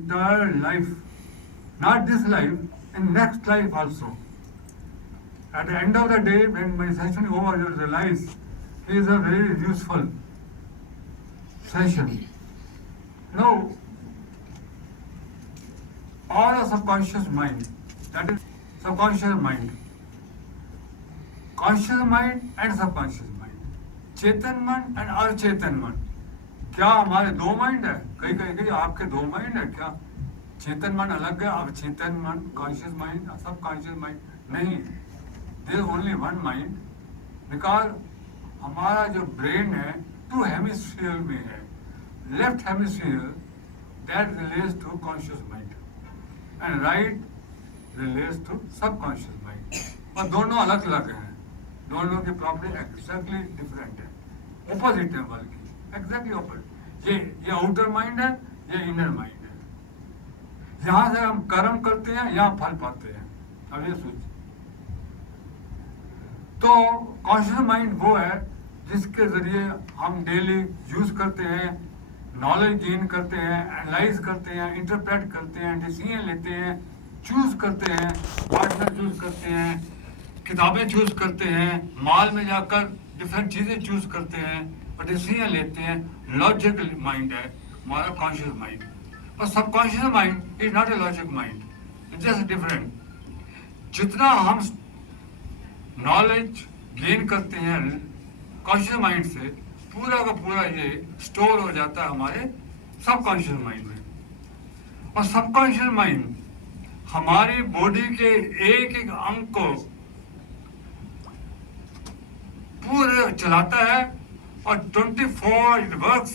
entire life, not this life, in next life also. At the end of the day, when my session is over, you realize it is a very useful session. Now, all the subconscious mind, that is subconscious mind, conscious mind and subconscious mind, चेतन मन and अचेतन मन. क्या हमारे दो mind है? कहीं कहीं कहीं आपके दो माइंड है क्या? चेतन मन अलग है, अवचेतन मन, कॉन्शियस माइंड, सबकॉन्शियस माइंड नहीं. There is only one mind, because हमारा जो ब्रेन है टू हेमिस्फीयर में है. Left hemisphere that relates to conscious mind and right relates to subconscious mind. और दोनों अलग अलग हैं, दोनों की प्रॉपर्टी एक्जैक्टली डिफरेंट है, ऑपोजिट है, बल्कि एग्जैक्टली ऑपोजिट. ये आउटर माइंड है, ये इनर माइंड है. यहां से हम कर्म करते हैं, यहाँ फल पाते हैं. अब ये सोचिए, तो कॉन्शियस माइंड वो है जिसके जरिए हम डेली यूज करते हैं, नॉलेज गेन करते हैं, एनालाइज करते हैं, इंटरप्रेट करते हैं, डिसीजन लेते हैं, चूज करते हैं, पार्टनर चूज करते हैं, किताबें चूज करते हैं, मॉल में जाकर डिफरेंट चीजें चूज करते हैं और डिसीजन लेते हैं. लॉजिकल माइंड है हमारा कॉन्शियस माइंड. और subconscious mind is not a logic mind, it's just different. जितना हम नॉलेज गेन करते हैं कॉन्शियस माइंड से, पूरा का पूरा ये स्टोर हो जाता है हमारे सबकॉन्शियस माइंड में. और सबकॉन्शियस माइंड हमारी बॉडी के एक एक अंग को पूरे चलाता है और 24 इट वर्क्स.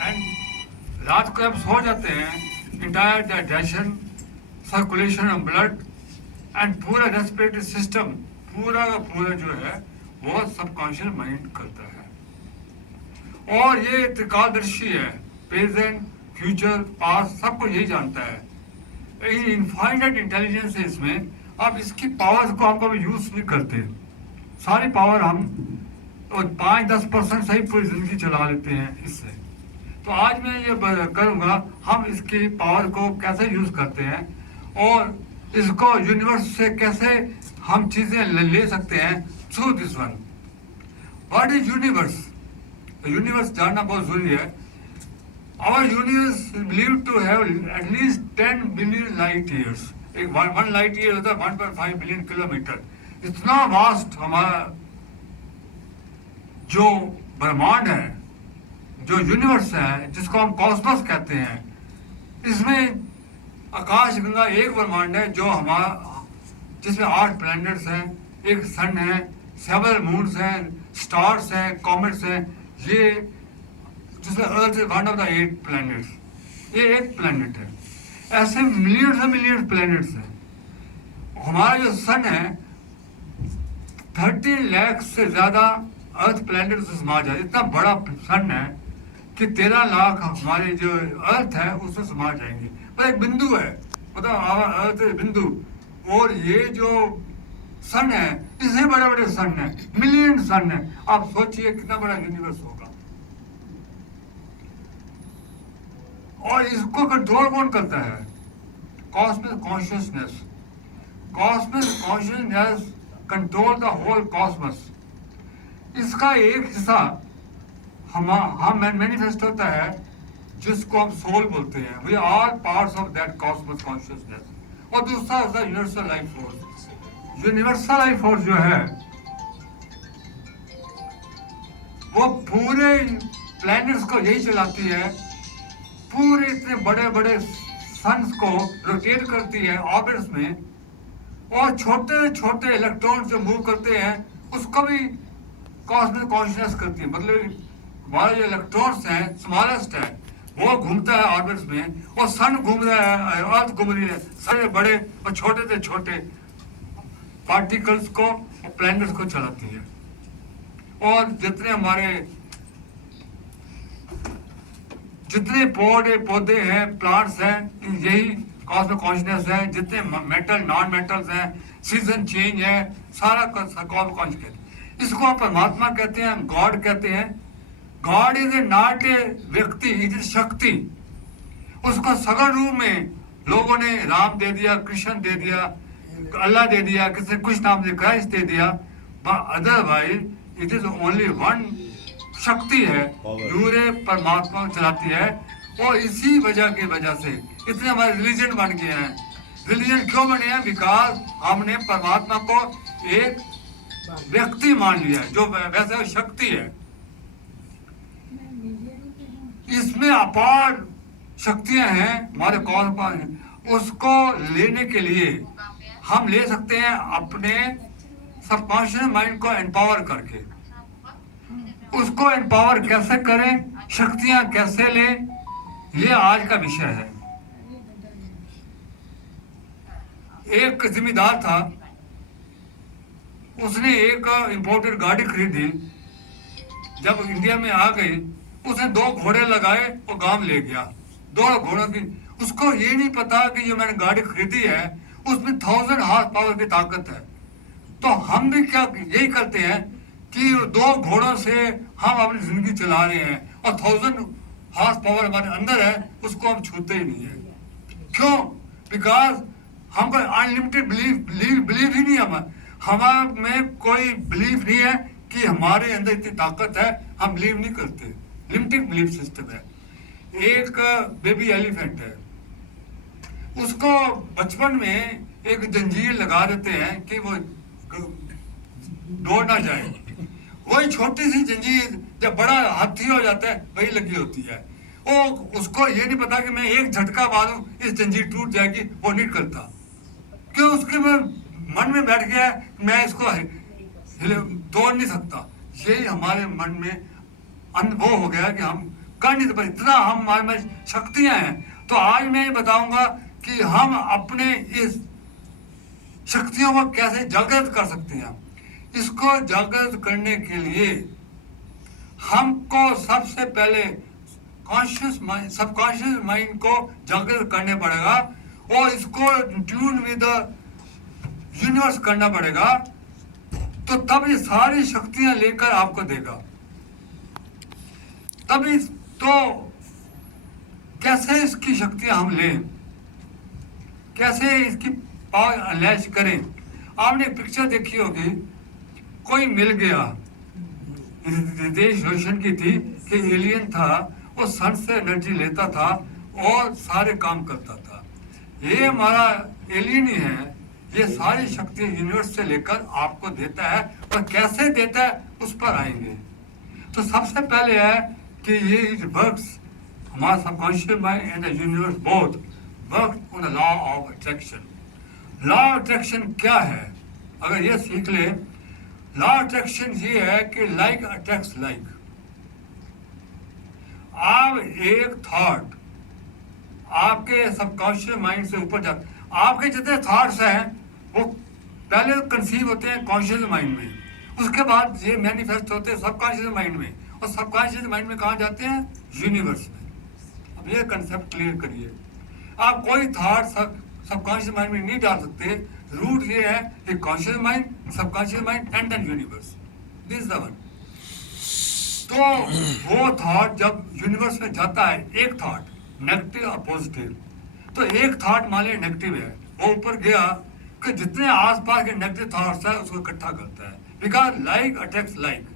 एंड रात को हम सो जाते हैं, entire digestion, circulation of blood and पूरा रेस्पिरेटरी सिस्टम पूरा का पूरा जो है वो सबकॉन्शियस माइंड करता है. और ये त्रिकालदर्शी है, प्रेजेंट, फ्यूचर, पास्ट, सबको यही जानता है. इनफाइनाइट इंटेलिजेंस है इसमें. अब इसकी पावर्स को हम कभी यूज नहीं करते. सारी पावर हम 5-10% से ही पूरी जिंदगी चला लेते हैं इससे. तो आज मैं ये करूंगा हम इसकी पावर को कैसे यूज करते हैं और इसको यूनिवर्स से कैसे हम चीजें ले सकते हैं through this one. What is universe? Universe जानना बहुत जरूरी है. Our universe believe to have at least 10 billion light years. एक 1 लाइट ईयर होता है 1.5 बिलियन किलोमीटर. इतना वास्ट हमारा जो ब्रह्मांड है, जो यूनिवर्स है, जिसको हम कॉस्मोस कहते हैं, इसमें आकाश गंगा एक ब्रह्मांड है जो हमारा, जिसमें 8 प्लैनेट्स हैं, एक सन है, 7 मून्स हैं, स्टार्स हैं, कॉमेट्स हैं. ये जिसमें earth is one of the 8 planets. ये एक प्लैनेट है. ऐसे मिलियन प्लैनेट्स हैं. हमारा जो सन है 30 लाख से ज्यादा अर्थ प्लैनेट से समा जाए. इतना बड़ा सन है कि 13 लाख हमारे जो अर्थ है उससे समा जाएंगे. पर एक बिंदु है, मतलब अर्थ बिंदु. और ये जो सन है, इससे बड़े बड़े सन है, मिलियन सन है. आप सोचिए कितना बड़ा यूनिवर्स होगा. और इसको कंट्रोल कौन करता है? Cosmic consciousness. Cosmic consciousness control the whole cosmos. इसका एक हिस्सा हम मैनिफेस्ट होता है जिसको हम सोल बोलते हैं. We are parts of that cosmos consciousness. और दूसरा होता है universal life force. Universal life force जो है वो पूरे प्लैनेट्स को यही चलाती है. पूरे इतने बड़े बड़े सन्स को रोटेट करती है ऑर्बिट्स में. और छोटे छोटे इलेक्ट्रॉन जो मूव करते हैं उसको भी कॉस्मिक कॉन्शियसनेस करती है. मतलब हमारे जो इलेक्ट्रॉन्स हैं, स्मॉलेस्ट है, वो घूमता है ऑर्बिट्स में, और सन घूम रहा है, अर्थ घूम रही है. सारे बड़े और छोटे से छोटे पार्टिकल्स को और प्लैनेट्स को चलाती है. और जितने पौधे हैं, प्लांट्स हैं, यही कॉस्मिक कॉन्शियसनेस है. जितने मेटल, नॉन मेटल्स हैं, सीजन चेंज है, सारा कॉस्मिक कॉन्शियसनेस. इसको हम परमात्मा कहते हैं, गॉड कहते हैं. God is a not a व्यक्ति, इट इज शक्ति। उसको सगुण रूप में लोगों ने राम दे दिया, कृष्ण दे दिया, अल्लाह दे दिया, किसी कुछ नाम से क्राइस्ट दे दिया। Otherwise it is only one शक्ति है पूरे परमात्मा को चलाती है। और इसी वजह की वजह से इतने हमारे रिलीजन बन गए हैं। रिलीजन क्यों बने हैं? बिकॉज हमने परमात्मा को एक व्यक्ति मान लिया है जो वैसे शक्ति है। इसमें अपार शक्तियां हैं हमारे कौन पास, उसको लेने के लिए हम ले सकते हैं अपने सबकॉन्शियस माइंड को एम्पावर करके। उसको एम्पावर कैसे करें, शक्तियां कैसे लें, ये आज का विषय है। एक जिम्मेदार था, उसने एक इंपोर्टेड गाड़ी खरीदी। जब इंडिया में आ गई उसने 2 घोड़े लगाए और गांव ले गया। 2 घोड़ों की, उसको ये नहीं पता कि जो मैंने गाड़ी खरीदी है उसमें 1000 हॉर्स पावर की ताकत है। तो हम भी क्या यही करते हैं कि 2 घोड़ों से हम अपनी जिंदगी चला रहे हैं और 1000 हॉर्स पावर हमारे अंदर है, उसको हम छूते ही नहीं है। क्यों? बिकॉज हमको अनलिमिटेड बिलीव ही नहीं है। हमारे में कोई बिलीव नहीं है कि हमारे अंदर इतनी ताकत है, हम बिलीव नहीं करते। लिमिटेड बिलीफ सिस्टम है। एक बेबी एलिफेंट है, उसको बचपन में एक जंजीर लगा देते हैं कि वो दौड़ ना जाए। वही छोटी सी जंजीर जब बड़ा हाथी हो जाता है वही लगी होती है। वो उसको ये नहीं पता कि मैं एक झटका मारूं इस जंजीर टूट जाएगी, वो नहीं करता। क्यों? उसके मन में बैठ गया है मैं इसको तोड़ नहीं सकता। यही हमारे मन में अनुभव हो गया कि हम कर नहीं सकते, इतना हमारे में शक्तियां हैं। तो आज मैं ये बताऊंगा कि हम अपने इस शक्तियों को कैसे जागृत कर सकते हैं। इसको जागृत करने के लिए हमको सबसे पहले सबकॉन्शियस माइंड को जागृत करने पड़ेगा और इसको ट्यून विद यूनिवर्स करना पड़ेगा। तो तब ये सारी शक्तियां लेकर आपको देगा। तभी तो कैसे इसकी शक्तियां हम लें, कैसे इसकी पावर अनलैश करें। आपने एक पिक्चर देखी होगी, कोई मिल गया, रितेश रोशन की थी कि एलियन था, वो सन से एनर्जी लेता था और सारे काम करता था। ये हमारा एलियन ही है। ये सारी शक्ति यूनिवर्स से लेकर आपको देता है और कैसे देता है उस पर आएंगे। तो सबसे पहले है कि ये इट वर्क्स, हमारा subconscious mind and the universe both work on the law of attraction. Law of attraction क्या है? अगर ये सीख ले, लॉ ऑफ अट्रैक्शन ये है कि लाइक अट्रैक्ट्स लाइक। आप एक थॉट आपके सबकॉन्शियस माइंड से ऊपर जाते, आपके जितने थॉट्स हैं वो पहले कंसीव होते हैं कॉन्शियस माइंड में, उसके बाद ये मैनिफेस्ट होते हैं सबकॉन्शियस माइंड में, और सबकॉन्शियस माइंड में कहाँ जाते हैं? यूनिवर्स में। अब ये कंसेप्ट क्लियर करिए। आप कोई थॉट सबकॉन्शियस माइंड में नहीं डाल सकते। रूट ये है कि conscious mind, subconscious mind and then universe, this the one. तो वो थॉट जब यूनिवर्स में जाता है, एक थॉट नेगेटिव और पॉजिटिव, तो एक थॉट मान लिया नेगेटिव है, वो ऊपर गया कि जितने आसपास के नेगेटिव थॉट्स है उसको इकट्ठा करता है। Because like attracts like,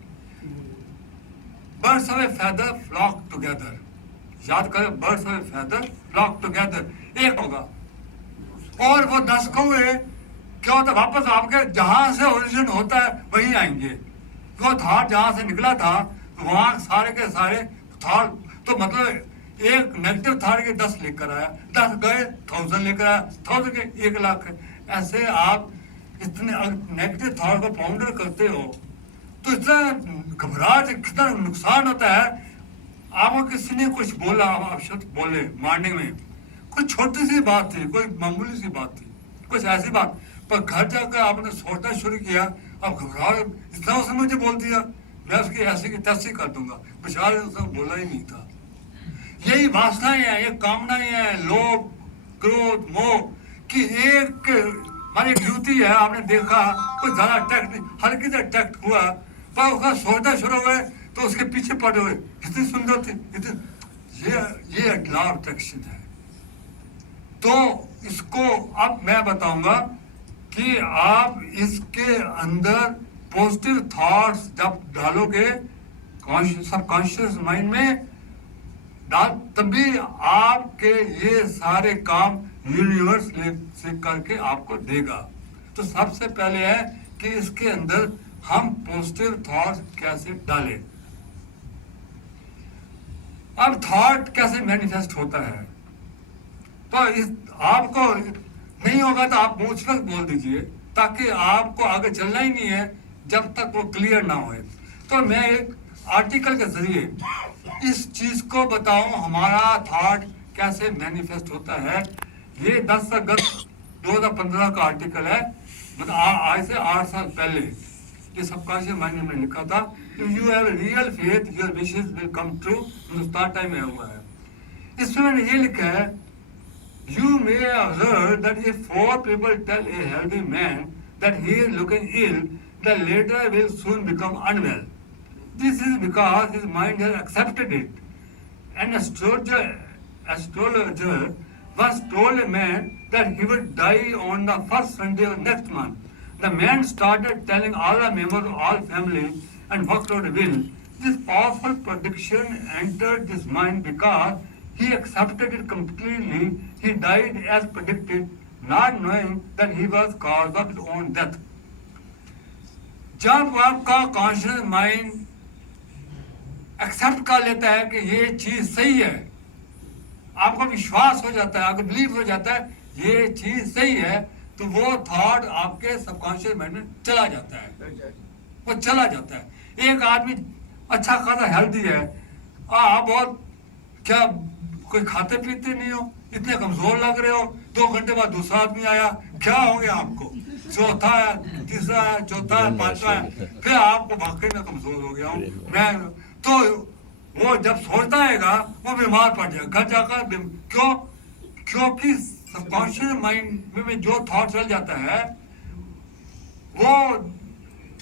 birds of a feather flock together. याद करें, birds of a feather flock together, एक होगा। और वो 10 कौवे क्या होता है, वापस आपके जहां से ओरिजिन होता है वहीं आएंगे। वो थॉट जहां से निकला था वहां सारे के सारे थॉट, तो मतलब एक नेगेटिव थॉट के 10 लेकर आया, 10 गए 1000 लेकर आया, 1000 के 1 लाख। ऐसे आप इतने नेगेटिव थॉट को पाउंडर करते हो तो इतना घबराहट, कितना नुकसान होता है। आपको किसी ने कुछ बोला, आप शब्द बोले मारने में, कोई छोटी सी बात थी, कोई मामूली सी बात थी, कुछ ऐसी बात, पर घर जाकर आपने सोचना शुरू किया, अब घबराहट, इतना उसने मुझे बोल दिया, मैं उसकी ऐसी की तैसी कर दूंगा। बेचारे उसने बोला ही नहीं था। यही वासनाएं हैं, ये कामनाएं हैं, लोभ, क्रोध, मोह की एक हमारी ड्यूटी है। आपने देखा कोई ज्यादा अट्रैक्ट नहीं, हल्की से अट्रैक्ट हुआ, पर उसका सोचना शुरू हुआ तो उसके पीछे पड़े हुए, इतनी सुंदर थी, इतनी, ये लॉ ऑफ अट्रैक्शन है। तो इसको अब मैं बताऊंगा कि आप इसके अंदर पॉजिटिव थॉट्स जब डालोगे सबकॉन्शियस माइंड में डाल, तभी आपके ये सारे काम यूनिवर्स से करके आपको देगा। तो सबसे पहले है कि इसके अंदर हम पॉजिटिव थॉट्स कैसे डालें। अब थॉट कैसे मैनिफेस्ट होता है, तो इस आपको नहीं होगा तो आप मुझ तक बोल दीजिए, ताकि आपको आगे चलना ही नहीं है जब तक वो क्लियर ना हो। तो मैं एक आर्टिकल के जरिए इस चीज को बताऊं, हमारा थॉट कैसे मैनिफेस्ट होता है। ये 10 अगस्त 2015 का आर्टिकल है, मतलब आज से 8 साल पहले ये सबकॉन्शियस माइंड में लिखा था। You have real faith your wishes will come true, Hindustan time में हुआ है। इसमें मैंने ये लिखा है, you may observe that if 4 people tell a healthy man that he is looking ill, the latter will soon become unwell. This is because his mind has accepted it. An astrologer once told a man that he would die on the first Sunday of next month. The man started telling all the members of all family and worked out a will. This powerful prediction entered his mind because he accepted it completely. He died as predicted, not knowing that he was cause of his own death. जब आपका conscious mind accept कर लेता है कि ये चीज सही है, आपको विश्वास हो जाता है, आपको बिलीव हो जाता है ये चीज सही है, तो वो थॉट आपके सबकॉन्शियस माइंड में चला जाता है, वो चला जाता है। एक आदमी अच्छा खासा हेल्दी है, आप बहुत क्या कोई खाते पीते नहीं हो, इतने कमजोर लग रहे हो, 2 घंटे बाद दूसरा आदमी आया, क्या हो गया आपको, चौथा है, तीसरा है, चौथा है, पांचवा है, फिर आपको वाकई में कमजोर हो गया हूँ मैं। तो वो जब सोचता रहेगा वो बीमार पड़ जाएगा घर जाकर। क्यों? क्योंकि सबकॉन्शियस माइंड में जो थॉट चल जाता है वो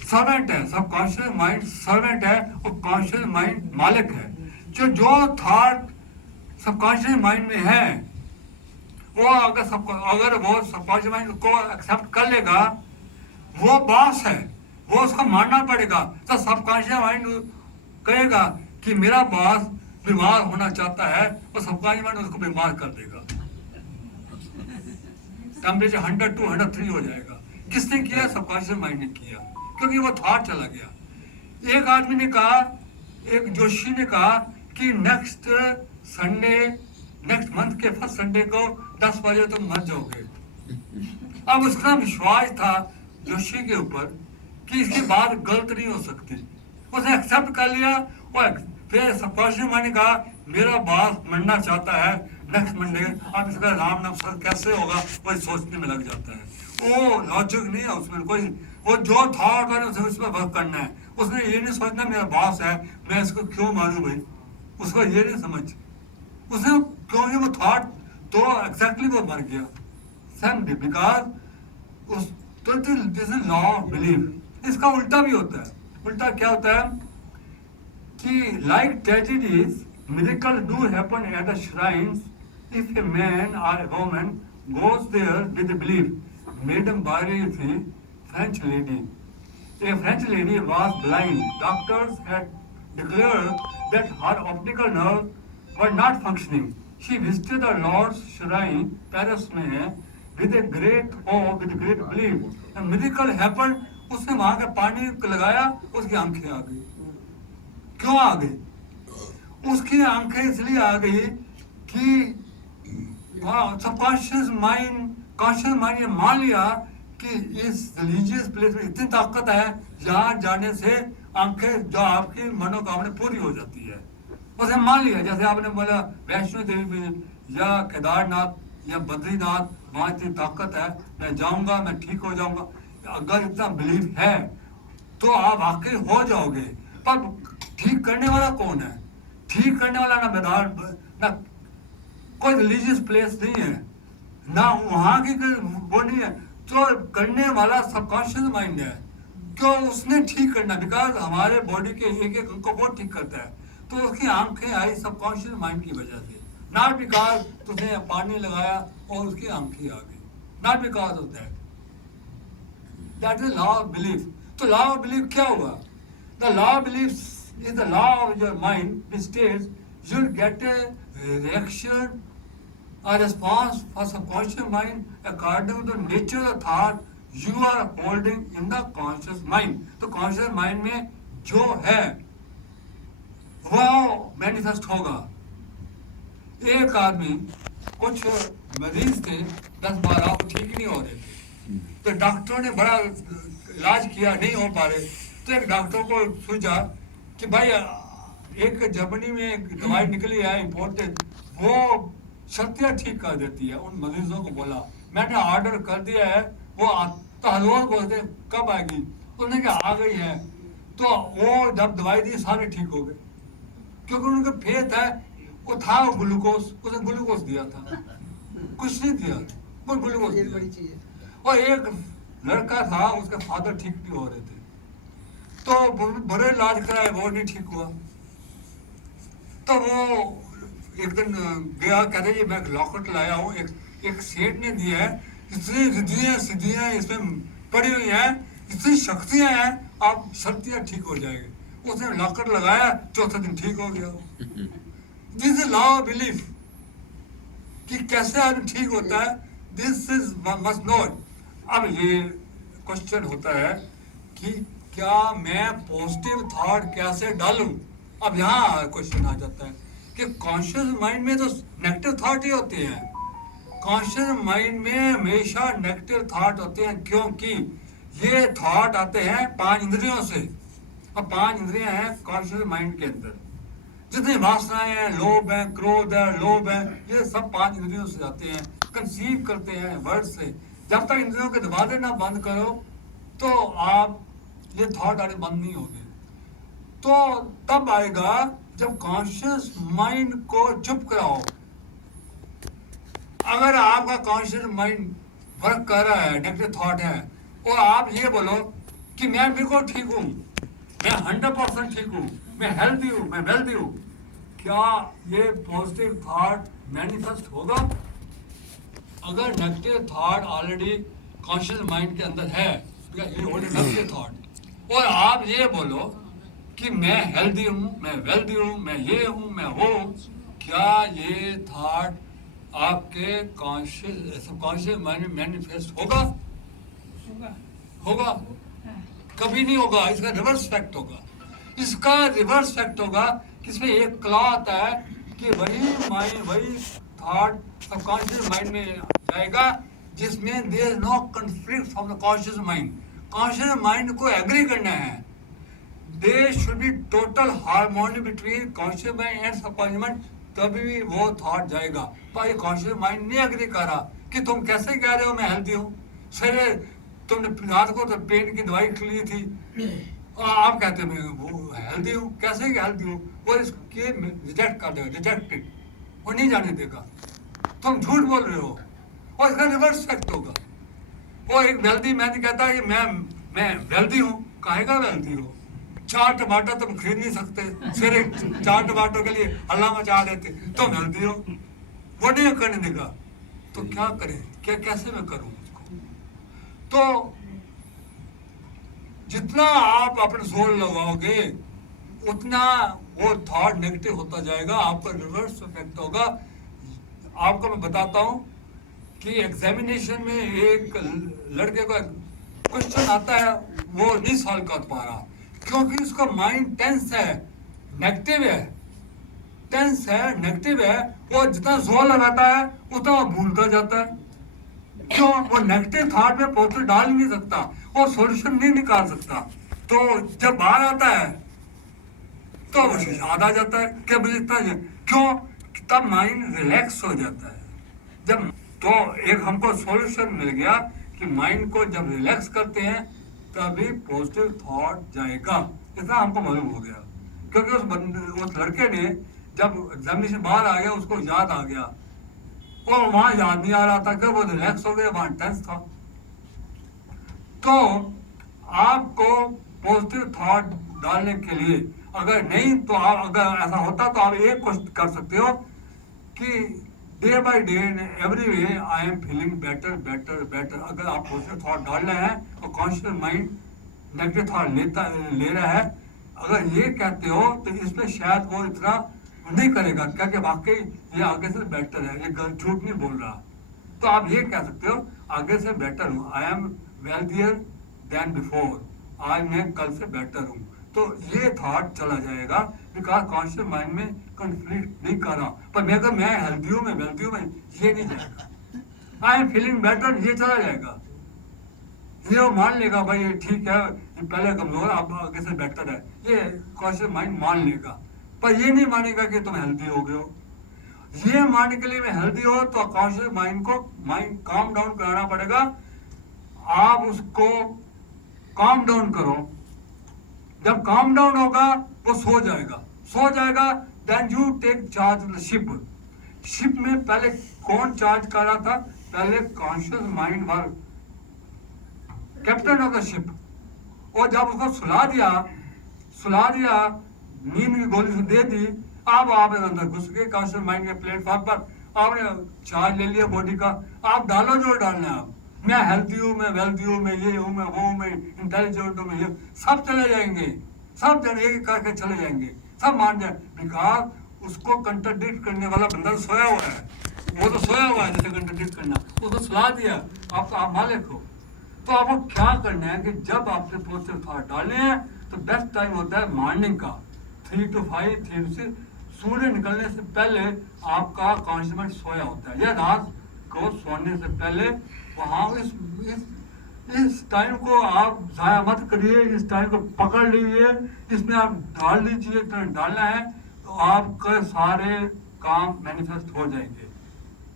सर्वेंट है, सबकॉन्शियस माइंड सर्वेंट है और कॉन्शियस माइंड मालिक है। जो थॉट सबकॉन्शियस माइंड में है वो अगर वो सबकॉन्शियस माइंड को एक्सेप्ट कर लेगा, वो बॉस है, वो उसको मानना पड़ेगा। तो सबकॉन्शियस माइंड कहेगा कि मेरा बॉस बीमार होना चाहता है, और सबकॉन्शियस माइंड उसको बीमार कर देगा, टेम्परेचर 100 to 103 हो जाएगा। किसने किया? सबकॉन्शियस माइंड ने किया, क्योंकि वो थॉट चला गया। एक आदमी ने कहा, एक जोशी ने कहा कि नेक्स्ट संडे, नेक्स्ट मंथ के फर्स्ट संडे को 10 बजे तुम मर जाओगे। अब उसका विश्वास था जोशी के ऊपर कि इसकी बात गलत नहीं हो सकती, उसने एक्सेप्ट कर लिया। और फिर सबकॉन्शियस माइंड ने कहा मेरा बॉस मरना चाहता है नेक्स्ट मंडे, अब इसका राम नाम सर कैसे होगा, वही सोचने में लग जाता है। वो लॉजिक नहीं है उसमें कोई, वो जो थॉट है उसे उस पर वर्क करना है। उसने ये नहीं सोचना मेरा बॉस है मैं इसको क्यों मारूं भाई, उसको ये नहीं समझ, उसने क्योंकि वो थॉट तो एग्जैक्टली वो मर गया सेम बिकॉज उस तो this is law of belief. इसका उल्टा भी होता है। उल्टा क्या होता है कि like tragedies miracles do happen at the shrines if a man or a woman goes there with a belief. Madame Barry is a French lady. A French lady was blind. Doctors had declared that her optical nerves were not functioning. She visited the Lord's shrine, Paris में, with a great awe, with a great belief. A miracle happened. उसने वहाँ का पानी लगाया, उसकी आंखें आ गई। क्यों आ गई? उसकी आंखें इसलिए आ गई कि सबकॉन्शियस माइंड, कॉन्शियस माइंड ने मान लिया कि इस रिलीजियस प्लेस में इतनी ताकत है, जहाँ जाने से आंखें जो आपकी मनोकामना पूरी हो जाती है। उसने मान लिया, जैसे आपने बोला वैष्णो देवी में या केदारनाथ या बद्रीनाथ, वहाँ इतनी ताकत है, मैं जाऊँगा, मैं ठीक हो जाऊँगा। अगर इतना बिलीव है तो आप वाकई हो जाओगे। पर ठीक करने वाला कौन है? ठीक करने वाला ना मैदान, ना कोई रिलीजियस प्लेस नहीं है, ना वहाँ की वो नहीं है। तो करने वाला सबकॉन्शियस माइंड है। क्यों उसने ठीक करना, बिकॉज हमारे बॉडी के एक एक अंग को वो ठीक करता है, तो उसकी आंखें आई सबकॉन्शियस माइंड की वजह से, नॉट बिकॉज तुझे पानी लगाया और उसकी आंखें आ गई, not because of that, that is law of belief. तो लॉ ऑफ बिलीफ क्या हुआ? The law of belief is the law of your mind which states you get A reaction a response for subconscious mind according to the nature of the thought you are holding in the conscious mind। तो conscious mind में जो है वो manifest होगा। एक आदमी, कुछ मरीज थे 10-12, वो ठीक नहीं हो रहे थे, तो डॉक्टरों ने बड़ा इलाज किया, नहीं हो पा रहे, तो एक डॉक्टर को सूझा कि भाई एक जर्मनी में एक दवाई निकली है इम्पोर्टेड, वो शक्तियाँ ठीक कर देती है। उन मरीजों को बोला मैंने ऑर्डर कर दिया है, वो तो हलवाई बोलते कब आएगी, उन्होंने कहा आ गई है, तो वो जब दवाई दी सारे ठीक हो गए, क्योंकि उनका फेथ है, वो था ग्लूकोज, उसने ग्लूकोज दिया था, कुछ नहीं दिया, वो ग्लूकोज दिया। और एक लड़का था, उसके फादर ठीक नहीं हो रहे थे, तो बड़े इलाज कराए, वो नहीं ठीक हुआ, तो वो एक दिन गया, कहते जी मैं लॉकेट लाया हूँ, एक सेठ ने दिया है, इतनी रिद्धियाँ सिद्धियाँ इसमें पड़ी हुई हैं, इतनी शक्तियाँ हैं, आप शक्तियाँ ठीक हो जाएगी। उसने लॉकेट लगाया, चौथे दिन ठीक हो गया। This is law of belief कि कैसे आदमी ठीक होता है, दिस इज मस्ट नो। अब ये क्वेश्चन होता है कि क्या मैं पॉजिटिव थॉट कैसे डालूं? अब यहाँ क्वेश्चन आ जाता है कि कॉन्शियस माइंड में तो नेगेटिव थॉट ही होते हैं, कॉन्शियस माइंड में हमेशा नेगेटिव थॉट होते हैं, क्योंकि ये थॉट आते हैं 5 इंद्रियों से, और 5 इंद्रियां हैं कॉन्शियस माइंड के अंदर, जितनी वासनाएं हैं, लोभ है, क्रोध है, लोभ है, ये सब 5 इंद्रियों से आते हैं, कंसीव करते हैं वर्ड से। जब तक इंद्रियों के दरवाजे ना बंद करो तो आप ये थॉट आने बंद नहीं होंगे। तो तब आएगा जब कॉन्शियस माइंड को चुप कराओ। अगर आपका कॉन्शियस माइंड वर्क कर रहा है, नेगेटिव थॉट है, और आप ये बोलो कि मैं बिल्कुल ठीक हूँ, मैं 100% ठीक हूँ, मैं हेल्दी हूँ, मैं वेल्दी हूँ, क्या ये पॉजिटिव थॉट मैनिफेस्ट होगा? अगर negative thought already conscious mind के अंदर है, ये ऑलरेडी नेगेटिव थॉट, और आप ये बोलो कि मैं हेल्दी हूँ, मैं वेल्दी हूँ, मैं ये हूँ, मैं वो, क्या ये थॉट आपके सबकॉन्शियस माइंड में मैनिफेस्ट होगा? होगा? कभी नहीं होगा। इसका रिवर्स फैक्ट होगा। इसका रिवर्स फैक्ट होगा कि इसमें एक क्लॉ आता है कि वही थॉट सबकॉन्शियस माइंड में जाएगा जिसमें there is no conflict from the conscious mind. Conscious mind को एग्री करना है, there should be total harmony between conscious mind and subconscious mind, तभी वो थॉट जाएगा। पर ये कॉन्शियस माइंड नहीं एग्री कर रहा कि तुम कैसे कह रहे हो मैं हेल्दी हूँ, सरे तुमने रात को तो पेन की दवाई ली थी और आप कहते हो मैं वो हेल्दी हूँ, कैसे हेल्दी हूँ? वो इसके रिजेक्ट कर देगा, रिजेक्टेड, वो नहीं जाने देगा, तुम झूठ बोल रहे हो, और इसका रिवर्स फैक्ट होगा। वो एक वेल्दी मैन कहता है कि मैं वेल्दी हूँ, कहेगा वेल्दी हो, 4 टमाटर तुम खरीद नहीं सकते, फिर 4 टमाटर के लिए हल्ला मचा देते, तुम हेल्दी हो, वो नहीं करने देगा, तो क्या करें, क्या कैसे मैं करूं उसको? तो जितना आप अपने जोर लगाओगे उतना वो थॉट नेगेटिव होता जाएगा, आपका रिवर्स इफेक्ट होगा। आपको मैं बताता हूं कि एग्जामिनेशन में एक लड़के का क्वेश्चन आता है, वो नहीं सॉल्व कर पा रहा क्योंकि उसका माइंड टेंस है, नेगेटिव है, टेंस है, नेगेटिव है, वो जितना जोर लगाता है उतना वो भूलता जाता है। क्यों? वो नेगेटिव थॉट में पॉजिटिव डाल नहीं सकता और सॉल्यूशन नहीं निकाल सकता। तो जब बाहर आता है तो वो याद आ जाता है क्या बुझता है, क्यों? तब माइंड रिलैक्स हो जाता है। जब तो एक हमको सॉल्यूशन मिल गया कि माइंड को जब रिलैक्स करते हैं तभी पॉजिटिव थॉट जाएगा, इतना हमको मालूम हो गया। क्योंकि उस लड़के ने जब एग्जामिनेशन बाहर आ गया उसको याद आ गया, और वहां याद नहीं आ रहा था कि वो रिलैक्स हो गया, वहां टेंस था। तो आपको पॉजिटिव थॉट डालने के लिए, अगर नहीं तो आप, अगर ऐसा होता तो आप एक कोशिश कर सकते हो कि day by day every way I am feeling better better better. अगर आप पॉजिटिव थॉट डाल रहे हैं और कॉन्शियस माइंड नेगेटिव थॉट ले रहा है, अगर ये कहते हो तो इसमें शायद वो इतना नहीं करेगा, क्या कि वाकई ये आगे से बेटर है, ये झूठ नहीं बोल रहा। तो आप ये कह सकते हो आगे से बेटर हूँ, I am wealthier than before, आज मैं कल से बेटर हूँ। तो ये थॉट चला जाएगा, बिकॉज कॉन्शियस माइंड में कंफ्लिक्ट नहीं कर रहा। पर मैं अगर मैं हेल्थी हूँ, मैं वेल्थी हूँ, ये नहीं जाएगा। आई एम फीलिंग बेटर, ये चला जाएगा, ये वो मान लेगा भाई ये ठीक है, ये पहले कमजोर है, अब आगे से बेटर है, ये कॉन्शियस माइंड मान लेगा। पर ये नहीं मानेगा कि तुम हेल्थी हो गए हो। ये मानने के लिए मैं हेल्थी हो तो कॉन्शियस माइंड को काम डाउन कराना पड़ेगा। आप उसको काम डाउन करो, जब काम डाउन होगा वो सो जाएगा। Then you take charge of the ship. Ship में पहले कौन चार्ज कर रहा था? पहले conscious mind work captain of the ship. और जब उसको सुला दिया, नींद की गोली से दे दी, अब आप अंदर घुस गए कॉन्शियस माइंड के प्लेटफॉर्म पर, आपने चार्ज ले लिया बॉडी का, आप डालो जो डालना है। आप, मैं हेल्थी हूँ, मैं वेल्थी हूँ, मैं ये हूँ, मैं वो हूँ, मैं इंटेलिजेंट हूँ, मैं ये, सब चले जाएंगे, सब जन एक करके चले जाएंगे, सब मान जाए। बिकॉज उसको कंट्राडिक्ट करने वाला बंदा सोया हुआ है, वो तो सोया हुआ है, जैसे कंट्राडिक्ट करना, उसको सुला दिया, आप तो आप मालिक हो। तो आपको क्या करना है कि जब आपने पॉजिटिव थॉट डालने हैं तो बेस्ट टाइम होता है मॉर्निंग का 3 to 5, 3 to 6, सूर्य निकलने से पहले आपका कॉन्शियस माइंड सोया होता है, या रात को सोने से पहले वहाँ इस टाइम को आप जाया मत करिए, इस टाइम को पकड़ लीजिए, इसमें आप डाल लीजिए, डालना है तो आपके सारे काम मैनिफेस्ट हो जाएंगे।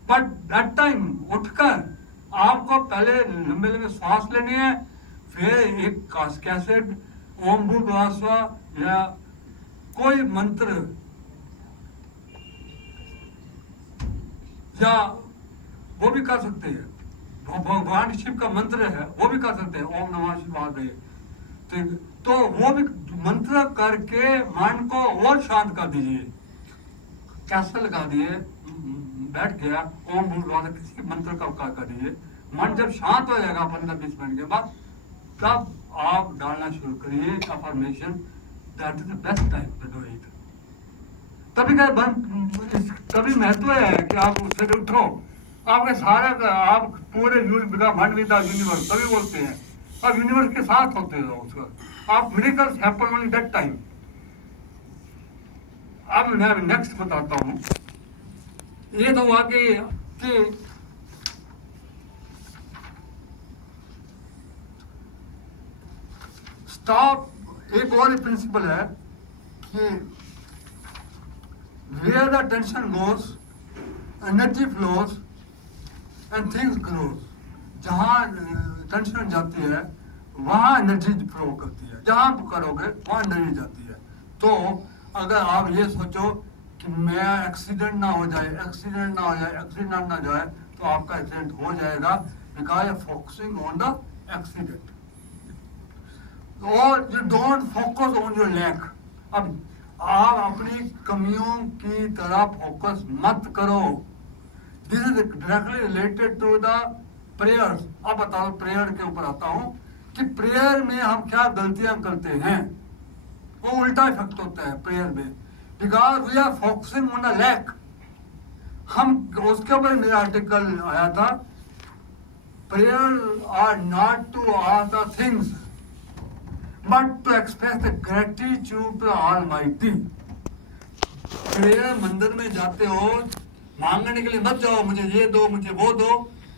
बट दैट टाइम उठकर आपको पहले लंबे लंबे सांस लेने हैं, फिर एक कैसेट ओम भूर्भुवस्सुः या कोई मंत्र या वो भी कर सकते हैं, भगवान शिव का मंत्र है वो भी कर सकते हैं, ओम नमः शिवाय। तो वो भी मंत्र करके मन को और शांत कर दीजिए। कैसे लगा दिए, बैठ गया, ओम भूर्भुवस्सुः किसी मंत्र का कर दीजिए, मन जब शांत हो जाएगा 15-20 मिनट के बाद, तब आप डालना शुरू करिए affirmation, that is the best time to do it. तभी महत्व है कि आप उससे उठो, आपके सारे आप पूरे ब्रह्मांड विदा यूनिवर्स तभी बोलते हैं, आप यूनिवर्स के साथ होते हो उसका, आप miracles happen only that time. अब मैं नेक्स्ट बताता हूँ। ये तो हुआ कि स्टॉप, एक और प्रिंसिपल है कि where the tension goes, energy flows and things grows। जहाँ टेंशन जाती है वहाँ एनर्जी फ्लो करती है, जहाँ करोगे वहाँ एनर्जी जाती है। तो अगर आप ये सोचो कि मैं एक्सीडेंट ना हो जाए, तो आपका एक्सीडेंट हो जाएगा, because focusing on the accident. और you don't focus on your lack. अब आप अपनी कमियों की तरफ फोकस मत करो। This is directly related to the prayers. अब बताओ, प्रेयर के ऊपर आता हूँ कि प्रेयर में हम क्या गलतियां करते हैं। वो उल्टा इफेक्ट होता है प्रेयर में, because we are focusing on the lack. हम उसके ऊपर मेरा आर्टिकल आया था, prayer are not to ask the things but to express the gratitude to Almighty। Prayer मंदिर में जाते हो, मांगने के लिए मत जाओ, मुझे ये दो, मुझे वो दो,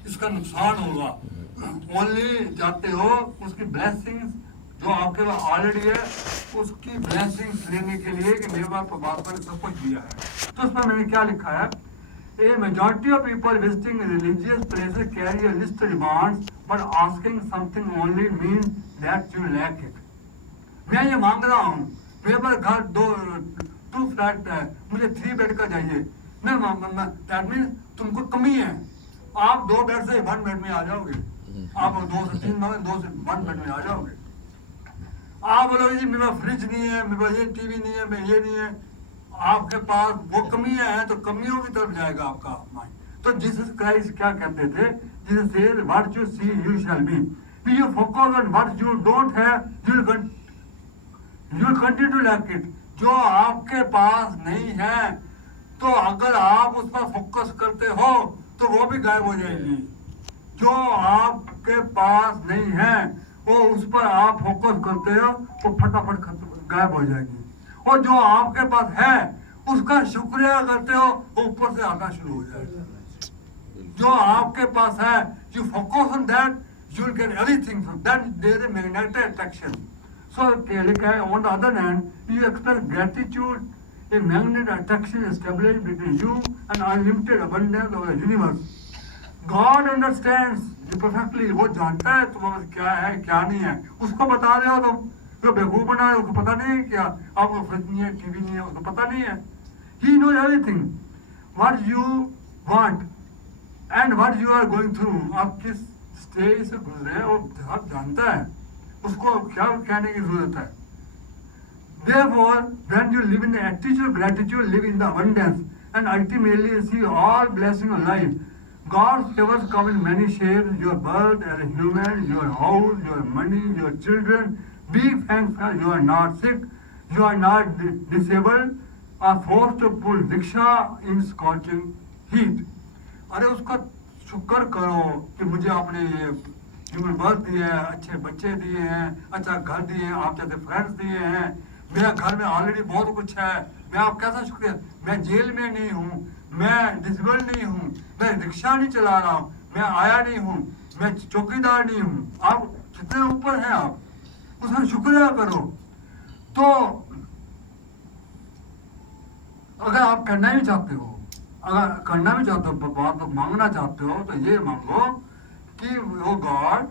इसका नुकसान होगा। ओनली जाते हो उसकी ब्लेसिंग्स जो आपके पास ऑलरेडी है, उसकी ब्लेसिंग्स लेने के लिए कि मेरे पास परमात्मा ने सब कुछ दिया है। तो उसमें मैंने क्या लिखा है, A majority of people visiting religious places carry a list of demands, but asking something only means that you lack it। मैं ये मांग रहा हूँ, मेरे पास घर 2 फ्लैट है, मुझे 3 बेड का चाहिए, दैट मीन्स तुमको कमी है। आप 2 बेड से 1 बेड में आ जाओगे, आप 2 से 3 2 से 1 बेड में आ जाओगे। आप बोलोगे जी मेरे पास फ्रिज नहीं है, मेरे पास ये टीवी नहीं है, मैं ये नहीं है, आपके पास वो कमियां हैं तो कमियों की तरफ जाएगा आपका माइंड। तो जीसस क्राइस्ट क्या कहते थे, Jesus said what you see you shall be. You focus on what you don't have, you will continue to lack it. जो आपके पास नहीं है तो अगर आप उस पर फोकस करते हो तो वो भी गायब हो जाएगी। जो आपके पास नहीं है वो उस पर आप फोकस करते हो वो फटाफट गायब हो जाएगी। और जो आपके पास है उसका शुक्रिया करते हो वो ऊपर से आना शुरू हो जाएगा। जो आपके पास है, you focus on that, you will get everything from that. There is magnetic attraction. So लिखा है on the other hand you express gratitude, a magnetic attraction established between you and unlimited abundance of the universe. God understands you perfectly. वो जानता है तुम्हारे क्या है क्या नहीं है। उसको बता रहे हो तुम, तो बेवकूफ बना रहे हो, उसको पता नहीं है क्या आपको फ्रिज नहीं है, टीवी नहीं है, उसको पता नहीं है। He knows everything. What you want and what you are going through. आप किस स्टेज से गुजरे वो आप जानता है। उसको क्या कहने की जरूरत है। Therefore, when you live in the attitude of gratitude, live in the abundance, and ultimately see all blessings of life. God's favors come in many shapes: your birth as a human, your house, your money, your children. Big thanks that you are not sick, you are not disabled, or forced to pull rickshaw in scorching heat. अरे उसका शुक्र करो कि मुझे आपने ये human birth दिए हैं, अच्छे बच्चे दिए हैं, अच्छा घर दिए हैं, आप जैसे फ्रेंड्स दिए हैं। मेरा घर में ऑलरेडी बहुत कुछ है, मैं आप कैसा शुक्रिया। मैं जेल में नहीं हूँ, मैं डिसेबल नहीं हूँ, मैं रिक्शा नहीं चला रहा हूँ, मैं आया नहीं हूँ, मैं चौकीदार नहीं हूँ। आप कितने ऊपर हैं, आप उसका शुक्रिया करो। तो अगर आप करना ही चाहते हो, अगर करना भी चाहते हो, बात मांगना चाहते हो तो ये मांगो कि O God,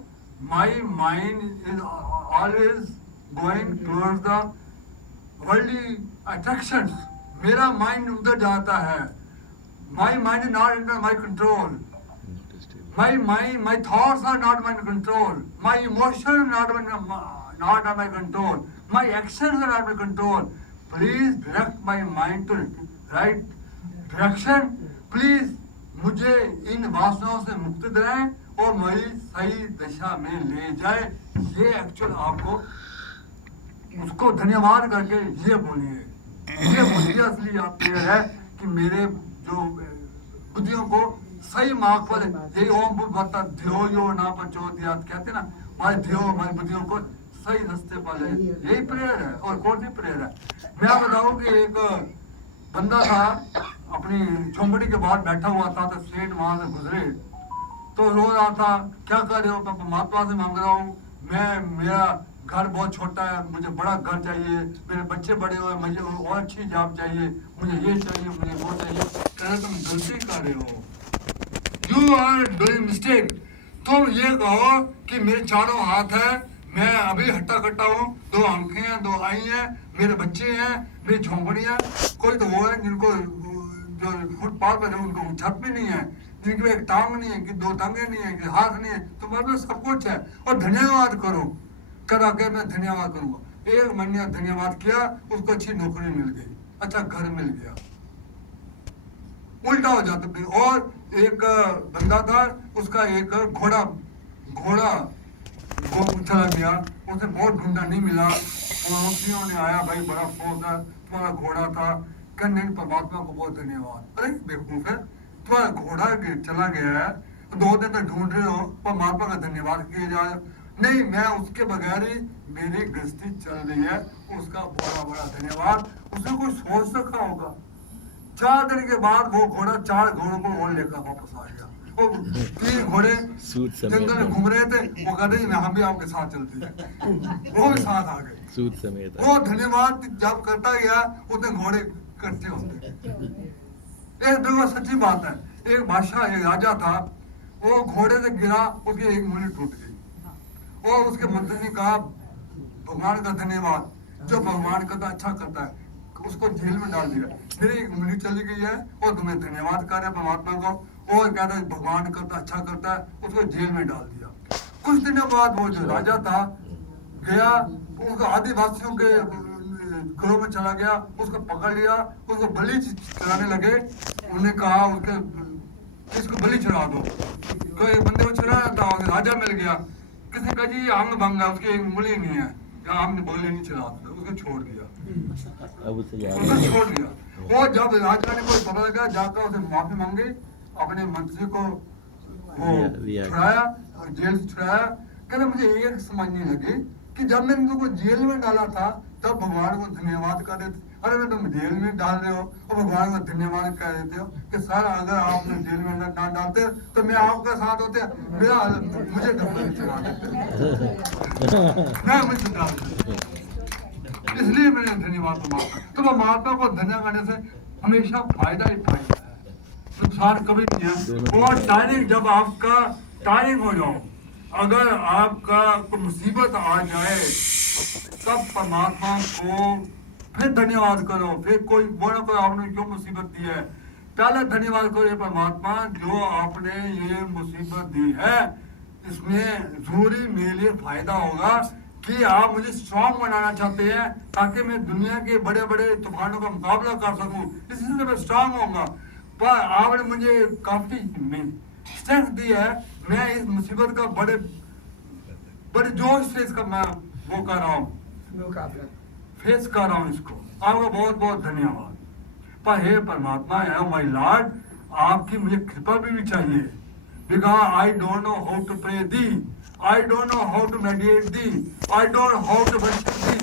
my mind is always going towards the worldly attractions. मेरा माइंड उधर जाता है। My mind is not under my control. My thoughts are not my control. My emotion not on my control. My action are not my control. Please direct my mind to right direction. Please मुझे इन वासनाओं से मुक्त कराएं और मेरी सही दिशा में ले जाए। ये एक्चुअल आपको उसको धन्यवाद करके ये बोलिए असली आप ये है कि मेरे जो बुद्धियों को सही मार्ग पर, यही ओम बुद्ध भत्ता ध्यो यो ना प्रचोदयात कहते ना, हमारे ध्यो हमारी बुद्धियों को सही रास्ते पर ले, यही प्रेयर है। और कौन सी प्रेयर है? मैं बताऊं कि एक बंदा था अपनी झोंपड़ी के बाहर बैठा हुआ था, तो सेठ वहां से गुजरे तो रो रहा था, क्या कर रहे हो? मैं परमात्मा से मांग रहा हूँ, मेरा घर बहुत छोटा है, मुझे बड़ा घर चाहिए, मेरे बच्चे बड़े हुए, मुझे और अच्छी जॉब चाहिए, मुझे ये चाहिए, मुझे वो चाहिए। कह रहे तुम गलती कर रहे हो, यू आर डूइंग मिस्टेक। तुम ये कहो कि मेरे चारों हाथ है, मैं अभी हट्टा कट्टा हूँ, 2 आंखें हैं, 2 आई हैं, मेरे बच्चे हैं, मेरी झोंपड़ी है। कोई तो वो है जिनको जो फुटपाथ पर उनको छत भी नहीं है, जिनकी एक टांग नहीं है, कि 2 टांगे नहीं है, कि हाथ नहीं है, तुम्हारे पास सब कुछ है और धन्यवाद करो। करा के मैं धन्यवाद करूंगा। 1 महीने धन्यवाद किया, उसको अच्छी नौकरी मिल गई, अच्छा घर मिल गया। उल्टा हो जाता है। और एक बंदा था, उसका एक घोड़ा चला गया, उसे बहुत ढूंढा, नहीं मिला। पड़ोसियों ने आया, भाई बड़ा अफसोस है, तुम्हारा घोड़ा था। कहने परमात्मा को बहुत धन्यवाद। अरे बेवकूफ है, तुम्हारा घोड़ा चला गया है, 2 दिन तक ढूंढ रहे हो, परमात्मा का धन्यवाद किए जाए। नहीं, मैं उसके बगैर ही मेरी गृहस्थी चल रही है, उसका बड़ा बड़ा धन्यवाद। उसने कोई सोच रखा होगा। 4 दिन के बाद वो घोड़ा 4 घोड़ों को और लेकर वापस आ गया। वो 3 घोड़े जंगल में घूम रहे थे, वो कहते हम भी आपके साथ चलते हैं, वो भी साथ आ गए। वो धन्यवाद जब करता गया उतने घोड़े इकट्ठे होते। एक बिल्कुल सच्ची बात है। एक बादशाह, एक राजा था, वो घोड़े से गिरा, उसकी एक उंगली टूट गई और उसके मंत्री ने कहा भगवान का धन्यवाद, जो भगवान करता अच्छा करता है। उसको जेल में डाल दिया। मेरी एक उंगली चली गई है और तुम्हें धन्यवाद कर रहे परमात्मा को, और कह रहे भगवान करता अच्छा करता है, उसको जेल में डाल दिया। कुछ दिनों बाद वो जो राजा था गया, उसको आदिवासियों के घरों में चला गया, उसको पकड़ लिया, उसको बलि चढ़ाने लगे। उन्होंने कहा उसके इसको बलि चढ़ा दो, तो एक बंदे को चढ़ाया था, राजा मिल गया। किसी का जी अंग भंग है, उसकी एक उंगली नहीं है, या हमने बोले नहीं चढ़ा दो, उसको छोड़ दिया, उसको छोड़ दिया। वो जब राजा ने कोई पता लगा, जाकर उसे माफी मांगी, अपने मंत्री को वो छुड़ाया, जेल से छुड़ाया। कहते मुझे एक समझ नहीं लगी कि जब मैंने तुमको जेल में डाला था तब भगवान को धन्यवाद कर रहे थे, अरे मैं तुम जेल में डाल रहे हो और भगवान को धन्यवाद कह देते हो कि सर अगर आपने जेल में ना डालते तो मैं आपके साथ होते, मेरा मुझे डबल चढ़ा देते, मैं मुझे डाल देते। इसलिए मैंने धन्यवाद मांगा। तो परमात्मा को धन्यवाद करने से हमेशा फायदा ही फायदा है, नुकसान कभी नहीं है। और टायरिंग, जब आपका टायरिंग हो जाओ, अगर आपका कोई मुसीबत आ जाए तब परमात्मा को फिर धन्यवाद करो। फिर कोई बोलो कोई आपने क्यों मुसीबत दी है, पहले धन्यवाद करो परमात्मा जो आपने ये मुसीबत दी है, इसमें जरूरी मेरे लिए फायदा होगा कि आप मुझे स्ट्रांग बनाना चाहते हैं ताकि मैं दुनिया के बड़े बड़े तूफानों का मुकाबला कर सकूं, इसलिए मैं स्ट्रांग होऊंगा। पर आपने मुझे काफी स्ट्रेंथ दी है, मैं इस मुसीबत का बड़े बड़े जोश से इसका मैं वो कर रहा हूँ, फेस कर रहा हूँ इसको। आपका बहुत बहुत धन्यवाद। पर हे परमात्मा, है माय लॉर्ड, आपकी मुझे कृपा भी चाहिए, because I don't know how to pray thee, I don't know how to meditate thee, I don't know how to worship thee,